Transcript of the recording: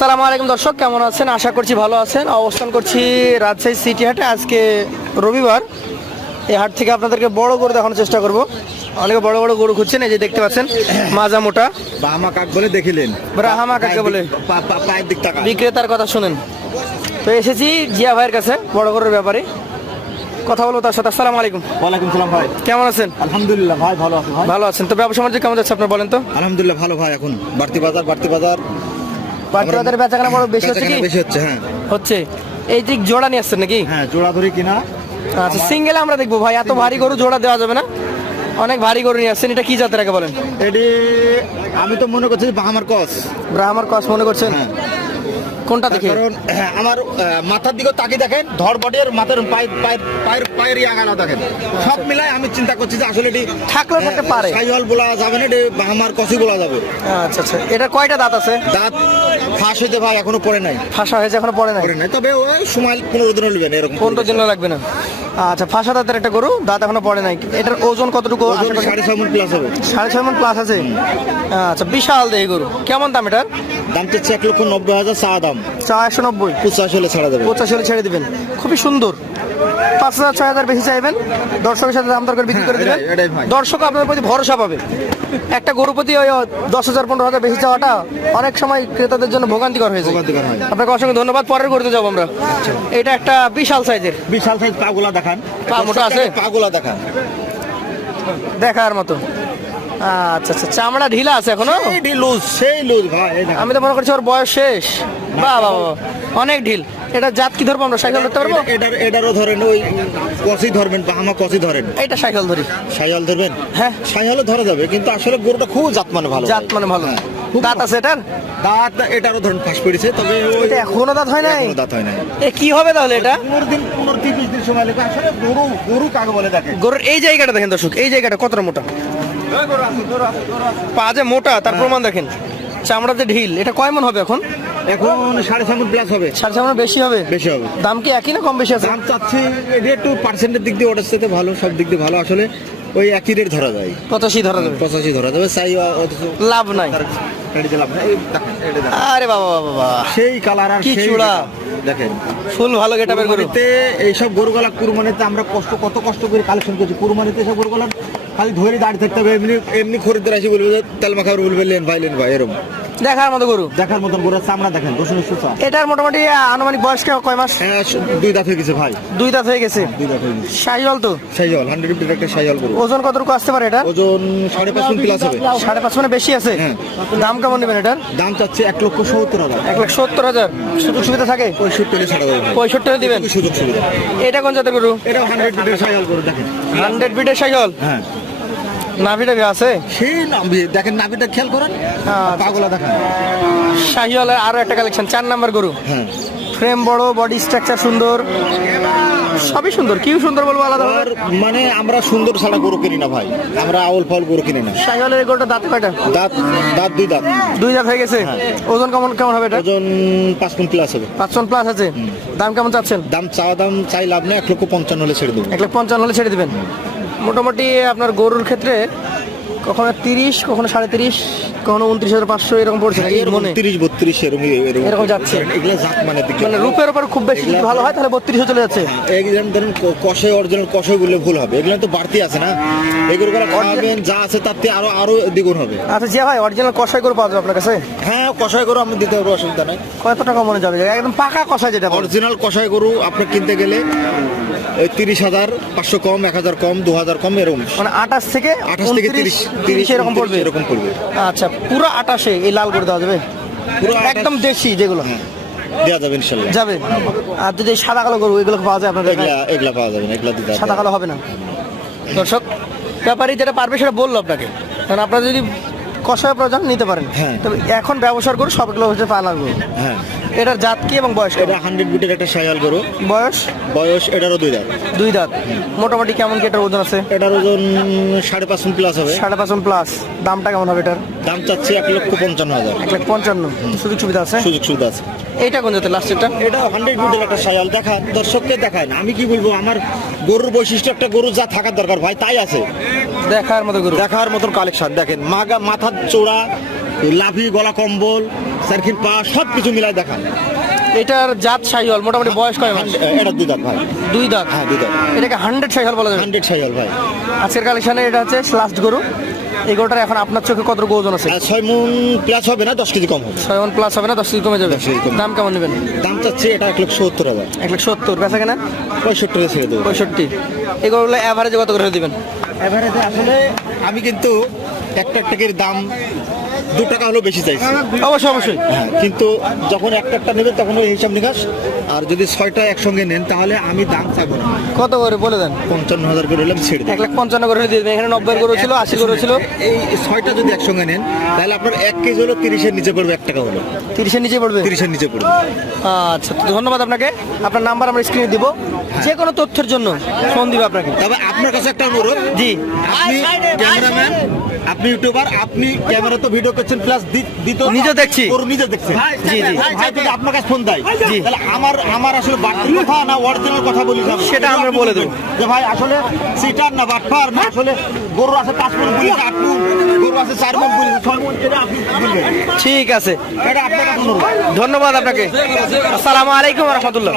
আসসালামু আলাইকুম দর্শক, কেমন আছেন? আশা করছি ভালো আছেন। অবস্থান করছি রাজশাহী সিটি হাটে। আজকে রবিবার। এই হাট থেকে আপনাদেরকে বড় গরু দেখানোর চেষ্টা করব। অনেকে বড় বড় গরু খুঁজছেন, এই যে দেখতে পাচ্ছেন মাজা মোটা বাহামা কাক বলে দেখিলেন, ব্রাহ্মা কাকে বলে পায়ের দিক তাকা। বিক্রেতার কথা শুনেন। তো এসেছি জিয়া ভাইয়ের কাছে, বড় গরুর ব্যাপারে কথা বলবো তার সাথে। আসসালামু আলাইকুম। ওয়ালাইকুম সালাম ভাই, কেমন আছেন? আলহামদুলিল্লাহ ভাই, ভালো আছি ভাই। ভালো আছেন তো? ব্যবসা বাণিজ্য কেমন যাচ্ছে আপনার বলেন তো? আলহামদুলিল্লাহ ভালো ভাই। এখন বাড়তি বাজার বাজারের বেচাকেনা বড় বেশি হচ্ছে কি? বেশি হচ্ছে। হ্যাঁ হচ্ছে। এই দিক জোড়া নিয়ে আসছেন নাকি? হ্যাঁ, জোড়া ধরে কিনা। আচ্ছা, সিঙ্গেলে আমরা দেখবো ভাই। এত ভারী গরু জোড়া দেওয়া যাবে না, অনেক ভারী গরু নিয়ে আসছেন। এটা কি জাতের আগে বলেন? এটি আমি তো মনে করছি বাহামার কস। ব্রাহ্মার ক্রস মনে করছেন? হ্যাঁ। কোনটা দেখে? কারণ আমার মাথার দিকে তাকিয়ে দেখেন, ধর বডির মাথার পায়ের আগালা দেখেন, সব মিলাই আমি চিন্তা করছি যে আসলে এটি থাকলেও থাকতে পারে। সাইওয়াল বলা যাবে না, এটি বাহামার কসই বলা যাবে। আচ্ছা আচ্ছা, এটা কয়টা দাঁত আছে? দাঁত ফাঁস হইতে ভাই এখনো পড়ে নাই। ফাঁসা হয়েছে এখনো পড়ে নাই? পড়ে নাই, তবে ওই সময় 15 দিনও নেবেন এরকম। 15 দিনও লাগবে না। আচ্ছা, ফাঁসা দাঁতের একটা গরু, দাঁত এখনো পড়ে নাই। এটার ওজন কতটুকু? 6.5 মণ প্লাস হবে। 6.5 মণ প্লাস আছে। আচ্ছা, বিশাল দেহ গরু। কেমন দাম এটার? দাম চাচ্ছে 1,90,000 চা দাম। 190। 85 হলে ছাড়া যাবে। 85 হলে ছেড়ে দিবেন। খুবই সুন্দর। 5,000 6,000 বেশি চাইবেন, দর্শকের সাথে দাম দর করে বিক্রি করে দিবেন। এটাই ভাই। দর্শক আপনার প্রতি ভরসা পাবে। একটা গরু প্রতি ওই 10,000 15,000 বেশি চাওয়াটা অনেক সময় ক্রেতাদের জন্য ভোগান্তিকর হয়েছে। ভোগান্তিকর হয়। আপনাকে অসংখ্য ধন্যবাদ। পরের গরুতে যাবো আমরা। এটা একটা বিশাল সাইজের। বিশাল সাইজ পাগুলা দেখান। পা মোটা আছে? পাগুলা দেখান, দেখার মতো। আচ্ছা আচ্ছা, চামড়া ঢিলা আছে এখনো? সেই লুজ ভাই। এই দেখেন। আমি তো মনে করছি ওর বয়স শেষ। বাহ বাহ বাহ, অনেক ঢিল। এটা জাত কি ধরবো আমরা? সাইকেল ধরতে পারবো? এটারও ধরেন, ওই কষি ধরবেন, বাহামা কষি ধরেন। এটা সাইকেল ধরি। সাইয়াল ধরবেন? হ্যাঁ, সাইয়ালও ধরা যাবে, কিন্তু আসলে গরুটা খুব জাত মানে ভালো। জাত মানে ভালো। হ্যাঁ, খুব দাঁত আছে এটার? দাঁত এটারও ধরেন ফাঁস পড়েছে, তবে ওই এটা এখনো দাঁত হয় নাই? এখনো দাঁত হয় নাই। এ কি হবে তাহলে এটা? 15-20 দিন সময় লাগবে। আসলে গরু কাকে বলে দেখেন। গরুর এই জায়গাটা দেখেন দর্শক, এই জায়গাটা কতটা মোটা। পা যে মোটা তার প্রমাণ দেখেন। চামড়াতে ঢিল। এটা কয় মণ হবে এখন? এখন 6.5 মণ প্লাস হবে। 6.5 মণ বেশি হবে? বেশি হবে। দাম কি একই না কম বেশি আছে? দাম চাচ্ছি এটা একটু পার্সেন্টের দিক দিয়ে ওটার সাথে ভালো, সব দিক দিয়ে ভালো। আসলে ওই একই রেট ধরা যায়। 85 ধরা যাবে। 85 ধরা যাবে। চাই লাভ নাই। গাড়িতে লাভ নাই। এই দেখেন, এটা দেখেন। আরে বাবা বাবা বাবা, সেই কালার আর কি সেই চূড়া। দেখেন। ফুল ভালো গেটাপের গরু। কুরবানিতে এইসব গরুগুলা, কুরবানিতে আমরা কত কষ্ট করে কালেকশন করছি। কুরবানিতে এসব গরুগুলা খালি ধরে দাঁড়িয়ে থাকতে হবে। এমনি খরিদ্দার আসি বলবে যে তেল মাখা বলবে লেন ভাই এরকম। দেখার মতো গরু। দেখার মতন গরুর চামড়া দেখেন, রসুনের সুচা। এটার মোটামুটি আনুমানিক বয়স কয় মাস? হ্যাঁ, 2 দাঁত হয়ে গেছে ভাই। 2 দাঁত হয়ে গেছে। 2 দাঁত হয়ে গেছে। সাইজল তো? সাইজল 100% একটা সাইজল গরু। ওজন কতটুকু আসতে পারে এটা? ওজন 5.5 মণ প্লাস হবে। 5.5 মানে বেশি আছে। হ্যাঁ। দাম কেমন নেবেন এটার? দাম চাচ্ছে 1,70,000। 1,70,000। সুযোগ সুবিধা থাকে? 65 ছাড়া যাবে। 65 দিবেন। সুযোগ সুবিধা। এটা কোন জাতের গরু? এটা 100% সাইজল গরু দেখেন। 100 বিটের সাইজল। হ্যাঁ, নাভিটা আছে? সেই নাভি দেখেন, নাভিটা খেয়াল করেন, পাগলা দেখেন। শাহিওয়ালের আরো একটা কালেকশন, 4 নাম্বার গরু। হ্যাঁ, ফ্রেম বড়, বডি স্ট্রাকচার সুন্দর, সবই সুন্দর। কি সুন্দর বলবো আলাদা আর মানে আমরা সুন্দর ছাড়া গরু কিনি না ভাই, আমরা আউল ফাউল গরু কিনি না। শাহিওয়ালের এই গরুটা দাঁতে কয়টা? দাঁত 2 দাঁত। 2 দাঁত হয়ে গেছে। ওজন কেমন কেমন হবে এটা? ওজন 5 মণ প্লাস হবে। 5 টন প্লাস আছে। দাম কেমন চাচ্ছেন? দাম চাই লাভ নেই, 1,55,000 হলে ছেড়ে দেবো। 1,55,000 হলে ছেড়ে দিবেন। মোটামুটি আপনার গরুর ক্ষেত্রে কখনো 30, কখনো 33, কখনো 29,500 এরকম পড়ছে নাকি মনে? 30-32 এরকম যাচ্ছে। এগুলো জাত মানে দিকে মানে রূপের উপর খুব বেশি যদি ভালো হয় তাহলে 32 চলে যাচ্ছে। একদম ধরুন কষাই, অরিজিনাল কষাই বললে ভুল হবে। এগুলো তো বাড়তি আছে না, এগুলো খাবেন যা আছে তার থেকে আরো দ্বিগুণ হবে। আচ্ছা জিয়া ভাই, অরিজিনাল কষাই গরু পাওয়া যাবে আপনার কাছে? হ্যাঁ, কষাই গরু আমি দিতে পারবো, অসুবিধা নাই। কত টাকা মনে যাবে? একদম পাকা কষাই যেটা বলে। অরিজিনাল কষাই গরু আপনি কিনতে গেলে 30,500 কম, 1,000 কম, 2,000 কম, এরকম। মানে 28 থেকে 30 এরকম পড়বে। এরকম পড়বে। আচ্ছা, পুরো 28 এই লাল করে দেওয়া যাবে? পুরো একদম দেশি যেগুলো দেওয়া যাবে ইনশাল্লাহ। যাবে। আর যদি সাদা কালো গরু এগুলো পাওয়া যায় আপনাদের? এগুলা পাওয়া যাবে না, এগুলা দিতে সাদা কালো হবে না। দর্শক, ব্যাপারী যেটা পারবে সেটা বললো আপনাকে, কারণ আপনারা যদি কষায় প্রয়োজন নিতে পারেন। হ্যাঁ। তবে এখন ব্যবসার গরু সবগুলো হচ্ছে পালা গরু। হ্যাঁ, এটার জাত কি এবং বয়স কেমন? এটা 100 বিটের একটা সাইয়াল গরু। বয়স এটারও 2 দাঁত। 2 দাঁত। মোটামুটি কেমন কি এটার ওজন আছে? এটার ওজন 5.5 মণ প্লাস হবে। 5.5 মণ প্লাস। দামটা কেমন হবে এটার? দাম চাচ্ছি 1,55,000। 1,55,000। সুযোগ সুবিধা আছে? সুযোগ সুবিধা আছে। এইটা কোন জাতের লাস্টেরটা? এটা 100 বিটের একটা সাইয়াল। দেখা দর্শককে দেখায় না, আমি কি বলবো, আমার গরুর বৈশিষ্ট্য একটা গরু যা থাকার দরকার ভাই তাই আছে। দেখার মতো গরু, দেখার মতন কালেকশন দেখেন। মাথার চোড়া, লাভি গলা কম্বল সার্কিন পা সব কিছু মিলাই দেখান। এটার জাত শাহিওয়াল, মোটামুটি বয়স কয় মাস? এটা 2 দাঁত ভাই। 2 দাঁত। হ্যাঁ 2 দাঁত। এটাকে 100 শাহিওয়াল বলা যাবে? 100 শাহিওয়াল ভাই। আজকের কালেকশনে এটা হচ্ছে লাস্ট গরু। এই গরুটার এখন আপনার চোখে কত ওজন আছে? 6 মণ প্লাস হবে না, 10 কেজি কম হবে। 6 মণ প্লাস হবে না, 10 কেজি কমে যাবে। 10 কেজি কমে। দাম কেমন নেবেন? দাম চাচ্ছি এটা 1,70,000। 1,70,000 বেচা কেনা? 65 ছেড়ে দেবো। 65। এই গরুগুলো অ্যাভারেজে কত করে দিবেন? এভারেজে আসলে আমি কিন্তু একটা টাকার দাম 2 টাকা হলেও বেশি চাইছি। অবশ্যই অবশ্যই। হ্যাঁ, কিন্তু যখন একটা নেবেন তখন ওই হিসাব নিকাশ। আর যদি 6টা একসঙ্গে নেন তাহলে আমি দাম চাইবো না। কত করে বলে দেন? 55,000 করে হলাম ছেড়ে দেবো। 1,55,000 করে দিয়ে দেবেন। এখানে 90 গরু ছিল, 80 গরু ছিল। এই 6টা যদি একসঙ্গে নেন তাহলে আপনার 1 কেজি হলো 30-এর নিচে পড়বে, 1 টাকা হলো 30-এর নিচে পড়বে? 30-এর নিচে পড়বে। আচ্ছা, তো ধন্যবাদ আপনাকে। আপনার নাম্বার আমরা স্ক্রিনে দিব, যে কোনো তথ্যের জন্য ফোন দিব আপনাকে। তবে আপনার কাছে একটা অনুরোধ, জি। আপনি ক্যামেরাম্যান, আপনি ইউটিউবার, আপনি ক্যামেরা তো ভিডিও করছেন প্লাস দ্বিতীয় নিজে দেখছি। গরু নিজে দেখছেন। জি, জি। ভাই যদি আপনার কাছে ফোন দেয় জি। তাহলে আমার আসলে বাড়তি কথা না অরিজিনাল কথা বলি যাবে সেটা আমরা বলে দেবো। যে ভাই আসলে সিটার না বাটফার না, আসলে গরু আছে 5 মণ বলি 8 মণ, গরু আছে 4 মণ বলি 6 মণ, এটা আপনি বলবেন। ঠিক আছে, এটা আপনার কাছে অনুরোধ। ধন্যবাদ আপনাকে। আসসালামু আলাইকুম ওয়া রাহমাতুল্লাহ।